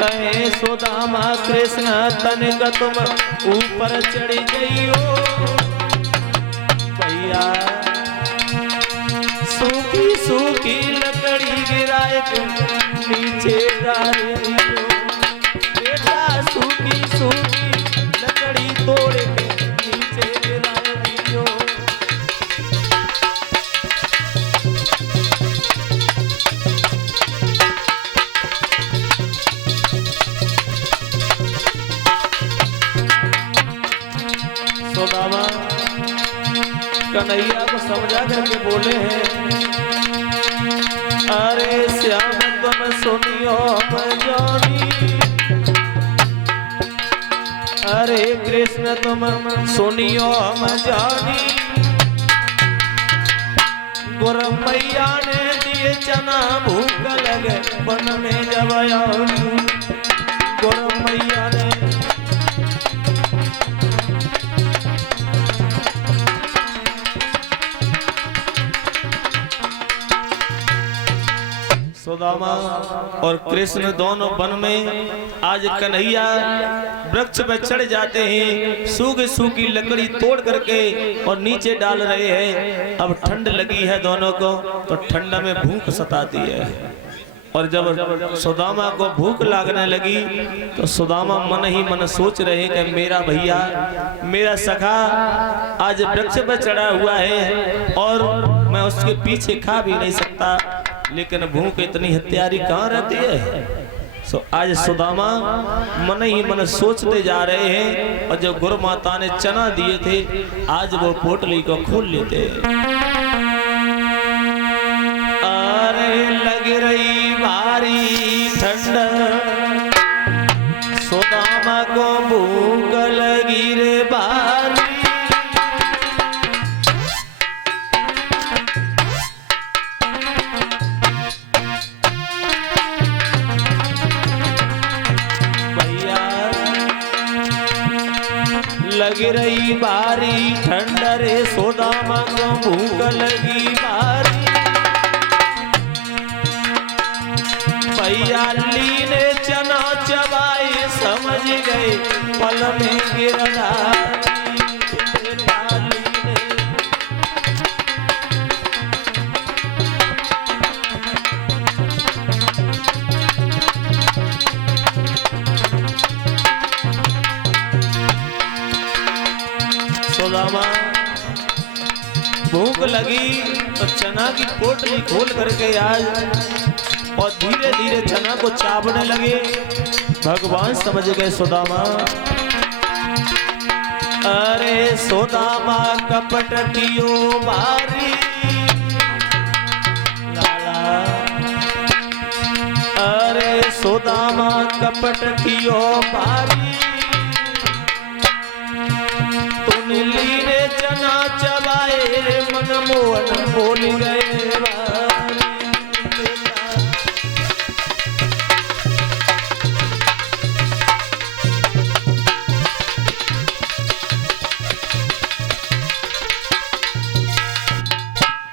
कहे सुदामा कृष्ण तनिक तुम ऊपर चढ़ गईयो भैया सूखी सूखी लकड़ी गिराए नीचे डाल बेटा सूखी सूखी लकड़ी तोड़ के नीचे गिराए दियो सुदामा कन्हैया को समझा करके बोले हैं अरे श्याम तुम सुनियो जानी अरे कृष्ण तुम सुनियो हम जानी गुरु मैया ने दिए चना भूख लगे वन में जब गुरु मैया ने सुदामा और कृष्ण दोनों वन में आज कन्हैया वृक्ष पे चढ़ जाते हैं सूखी सूखी लकड़ी तोड़ करके और नीचे डाल रहे हैं। अब ठंड लगी है दोनों को तो ठंड में भूख सताती है और जब सुदामा को भूख लगने लगी तो सुदामा मन ही मन सोच रहे कि मेरा भैया मेरा सखा आज वृक्ष पर चढ़ा हुआ है और मैं उसके पीछे खा भी नहीं सकता लेकिन भूख इतनी हत्यारी कहाँ रहती है। सो आज सुदामा मन ही मन सोचते जा रहे हैं और जब गुरु माता ने चना दिए थे आज वो पोटली को खोल लेते। अरे लग रही भारी ठंड सुदामा को भूख लगी रे भारी लग रही बारी ठंड रे सुदामा को भूख लगी बारी भैया लीने चना चबाए समझ गए पल में गिरना सुदामा भूख लगी तो चना की पोटली खोल करके आज और धीरे धीरे चना को चावने लगे। भगवान समझ गए सुदामा अरे सुदामा कपट कियो मारी लाला अरे सुदामा कपट कियो मारी लीने चना चबाए मन मोहन बोल गए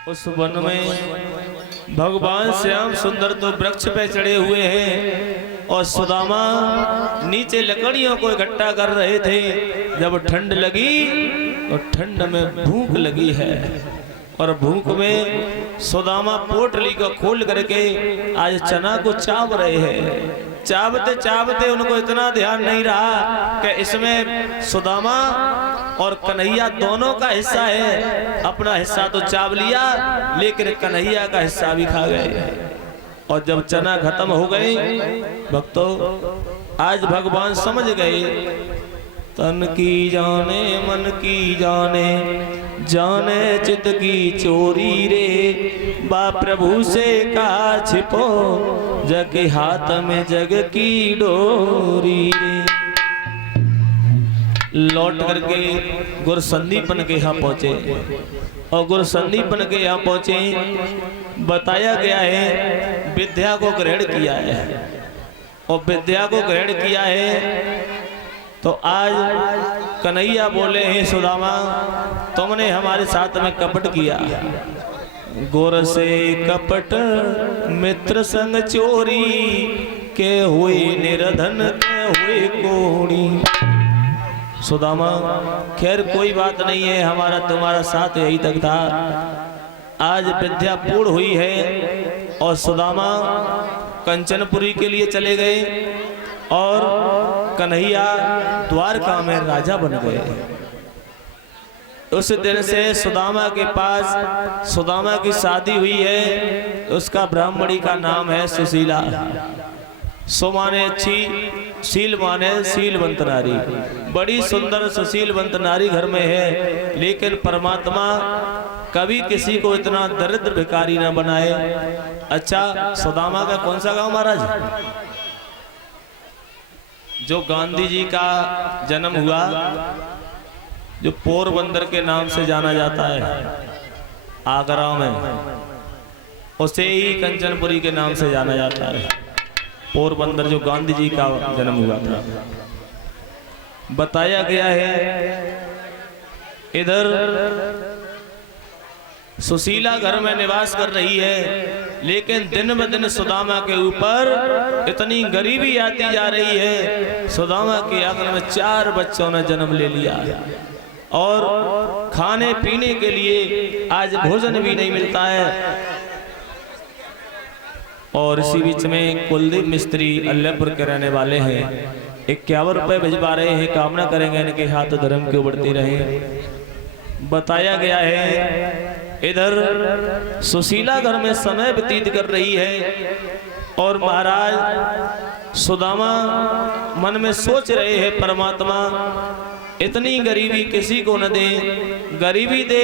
उस वन में भगवान श्याम सुंदर तो वृक्ष पे चढ़े हुए हैं और सुदामा नीचे लकड़ियों को इकट्ठा कर रहे थे। जब ठंड लगी तो ठंड में भूख लगी है और भूख में सुदामा पोटली को खोल करके आज चना को चाव रहे हैं। चावते चावते उनको इतना ध्यान नहीं रहा कि इसमें सुदामा और कन्हैया दोनों का हिस्सा है। अपना हिस्सा तो चाव लिया लेकिन कन्हैया का हिस्सा भी खा गए और जब चना खत्म हो गए भक्तों आज भगवान समझ गए तन की जाने मन की जाने जाने चित की चोरी रे बा प्रभु से का छिपो जग के हाथ में जग की डोरी रे। लौट करके गुरु संदीपन के यहाँ पहुंचे और गुरु संदीपन के यहाँ पहुंचे बताया गया है विद्या को ग्रहण किया है और विद्या को ग्रहण किया है तो आज कन्हैया बोले हैं सुदामा तुमने हमारे साथ में कपट किया गुर से कपट मित्र संग चोरी के हुए निर्धन के हुए कोणी। सुदामा, खैर कोई बात नहीं है, हमारा तुम्हारा साथ यही तक था। आज विद्या पूर्ण हुई है और सुदामा कंचनपुरी के लिए चले गए और कन्हैया द्वारका में राजा बन गए। उस दिन से सुदामा के पास सुदामा की शादी हुई है। उसका ब्राह्मणी का नाम है सुशीला। सो माने अच्छी, शील माने शीलवंत नारी। बड़ी सुंदर सुशीलवंत नारी घर में है, लेकिन परमात्मा कभी किसी को इतना दरिद्र भिखारी न बनाए। अच्छा, सुदामा का कौन सा गांव महाराज? जो गांधी जी का जन्म हुआ, जो पोरबंदर के नाम से जाना जाता है आगरा में, उसे ही कंचनपुरी के नाम से जाना जाता है। पोरबंदर जो गांधी जी का जन्म हुआ था। बताया गया है इधर सुशीला घर में निवास कर रही है, लेकिन दिन ब दिन सुदामा के ऊपर इतनी गरीबी आती जा रही है। सुदामा के आंगन में 4 बच्चों ने जन्म ले लिया और खाने पीने के लिए आज भोजन भी नहीं मिलता है। और इसी बीच में कुलदीप मिस्त्री अल्लाहपुर के रहने वाले हैं, 51 रुपए भिजवा रहे हैं। कामना करेंगे इनके हाथ धर्म के बढ़ते रहे। बताया गया है इधर सुशीला घर में समय व्यतीत कर रही है और महाराज सुदामा मन में सोच रहे हैं, परमात्मा इतनी गरीबी किसी को न दे, गरीबी दे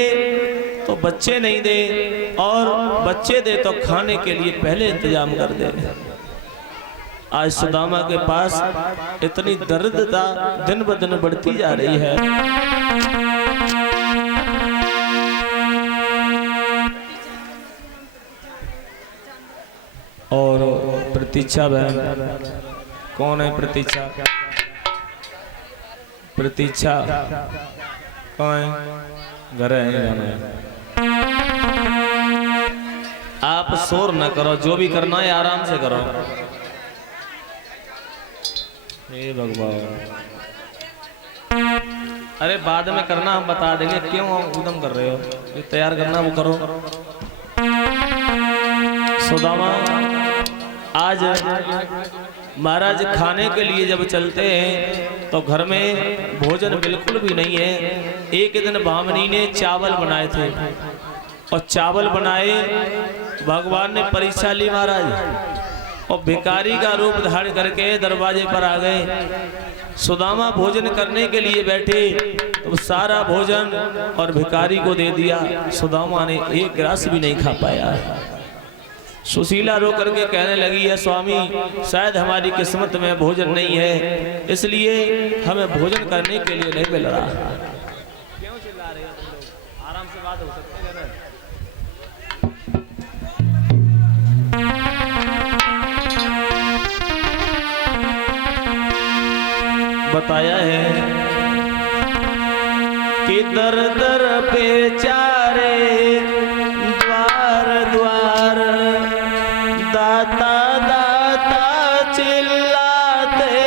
तो बच्चे नहीं दे, और बच्चे दे तो खाने के लिए पहले इंतजाम कर दे। आज सुदामा के पास इतनी दरिद्रता दिन ब दिन बढ़ती जा रही है। और प्रतीक्षा बहन, कौन है प्रतीक्षा? प्रतीक्षा कौन है? घर है। आप शोर न करो, जो भी करना है आराम से करो। हे भगवान, अरे बाद में करना हम बता देंगे, क्यों उदम कर रहे हो? ये तैयार करना वो करो। सुदामा आज महाराज खाने के लिए जब चलते हैं तो घर में भोजन बिल्कुल भी नहीं है। एक दिन भामनी ने चावल बनाए थे और चावल बनाए, भगवान ने परीक्षा ली महाराज, और भिखारी का रूप धारण करके दरवाजे पर आ गए। सुदामा भोजन करने के लिए बैठे तो सारा भोजन और भिखारी को दे दिया। सुदामा ने एक ग्रास भी नहीं खा पाया। सुशीला रो करके कहने लगी है, स्वामी शायद हमारी किस्मत में भोजन नहीं है, इसलिए हमें भोजन करने के लिए नहीं मिल रहा। क्यों चिल्ला रहे हो तुम लोग? आराम से बात हो सकती है ना। बताया है कि दर दर पे चारे द्वार द्वार दाता दाता चिल्लाते।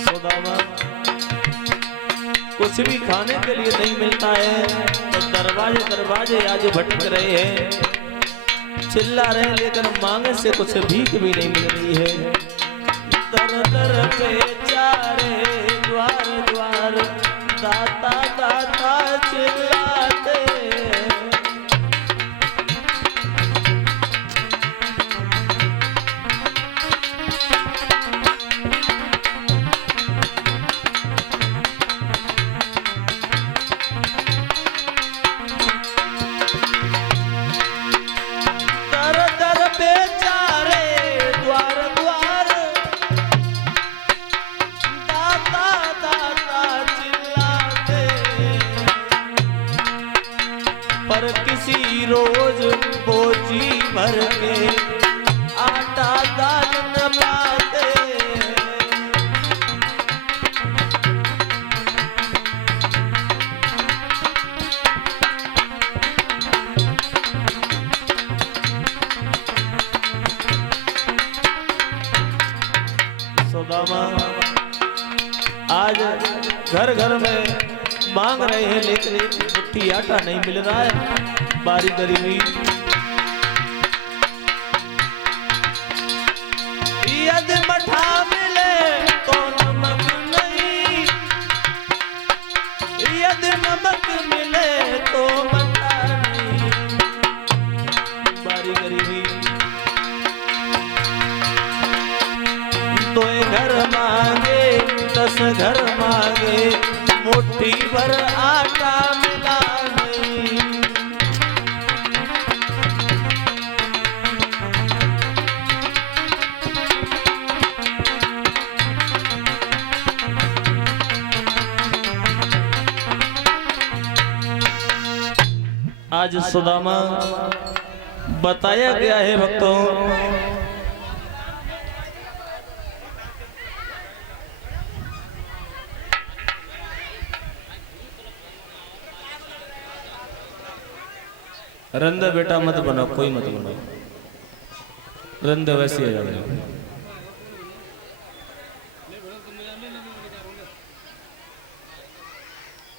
सुदामा कुछ भी खाने के लिए नहीं मिलता है तो दरवाजे दरवाजे आज भटक रहे हैं, चिल्ला रहे हैं, लेकिन मांगे से कुछ भीख भी नहीं मिल रही है। दर दर पे चारे द्वार द्वार दाता दाता चिल्लाते। किसी रोज बोझी भर के आटा दाल न पाते। घर घर में मांग रहे हैं, लेकिन एक मुट्ठी आटा नहीं मिल रहा है। बारी गरीबी यदि मठा मिले तो नमक नहीं, यदि नमक मिले तो मठा नहीं। बारी गरीबी तो घर मांगे 10 घर मांगे, मुट्ठी भर आटा मिला नहीं। आज सुदामा बताया गया है भक्तों, रंद बेटा मत बनो, कोई मत बनो, रंद वैसी है जाओ।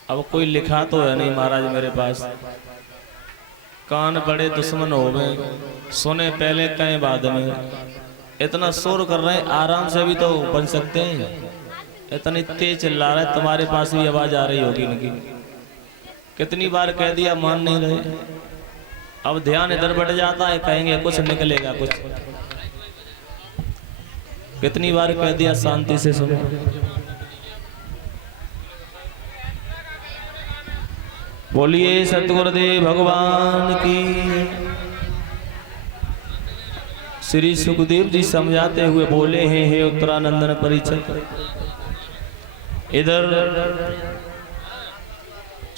अब कोई लिखा तो है नहीं महाराज मेरे पास, कान बड़े दुश्मन हो गए, सुने पहले कहीं बाद में। इतना शोर कर रहे हैं, आराम से भी तो बन सकते हैं। इतनी तेज चिल्ला रहा है, तुम्हारे पास भी आवाज आ रही होगी इनकी। कितनी बार कह दिया, मान नहीं रहे। अब ध्यान इधर बढ़ जाता है, कहेंगे कुछ निकलेगा कुछ। कितनी बार कह दिया, शांति से सुनो। बोलिए सतगुरुदेव भगवान की। श्री सुखदेव जी समझाते हुए बोले हैं, हे उत्तरानंदन परीक्षित, इधर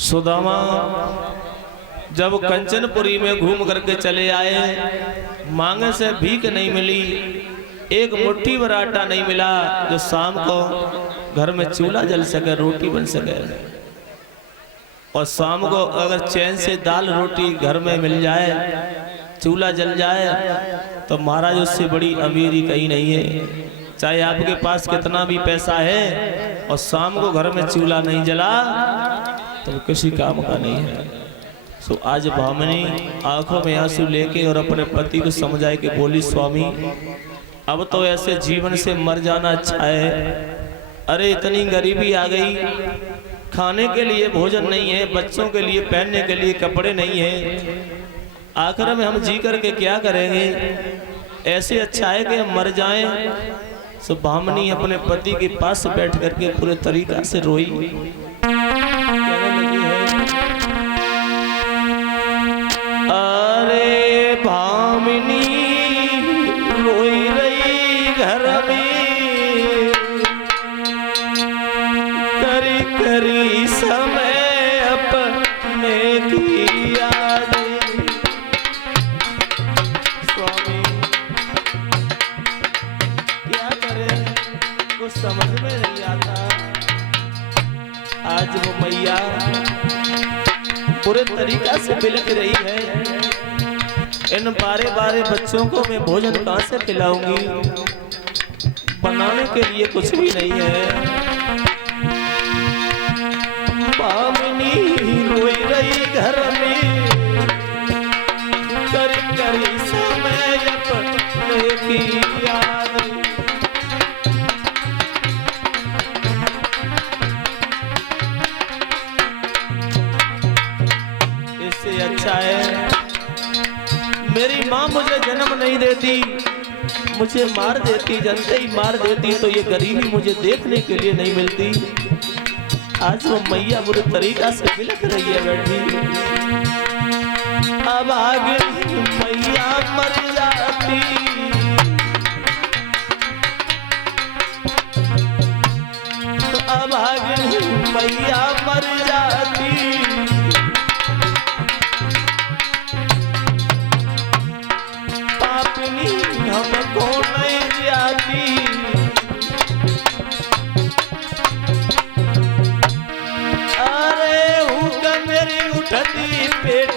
सुदामा जब कंचनपुरी में घूम करके चले आए, मांगे से भीख नहीं मिली, एक मुट्ठी भर आटा नहीं मिला जो शाम को घर में चूल्हा जल सके, रोटी बन सके। और शाम को अगर चैन से दाल रोटी घर में मिल जाए, चूल्हा जल जाए, तो महाराज उससे बड़ी अमीरी कहीं नहीं है। चाहे आपके पास कितना भी पैसा है और शाम को घर में चूल्हा नहीं जला तो किसी काम का नहीं है। सो आज भामिनी आंखों में आंसू लेके और अपने पति को समझाए कि बोली, स्वामी अब तो ऐसे जीवन से मर जाना अच्छा है। अरे इतनी गरीबी आ गई, खाने के लिए भोजन नहीं है, बच्चों के लिए पहनने के लिए कपड़े नहीं है, आखिर में हम जी करके क्या करेंगे? ऐसे अच्छा है कि हम मर जाएं। सो भामिनी अपने पति के पास बैठ करके पूरे तरीका से रोई, कहने लगी है, अरे भामिनी रोई रही घर में, करी करी समय अपने की याद। स्वामी क्या करे, कुछ समझ में नहीं आता। आज वो मैया पूरे तरीका से बिलख रही है, इन बारे बारे बच्चों को मैं भोजन कहां से खिलाऊंगी? बनाने के लिए कुछ भी नहीं है। भामिनी रोई रही घर में, करी करी समय अपने की याद। इससे अच्छा है मेरी माँ मुझे जन्म नहीं देती, मुझे मार देती, जनते ही मार देती, तो ये गरीबी मुझे देखने के लिए नहीं मिलती। आज वो मैया बुरे तरीका से बिलख रही है बैठी। अब आगे मैया मर जाती, अब आगे मैया मर जाती, हमको नहीं जाती। अरे हुक्म मेरी उठती पेट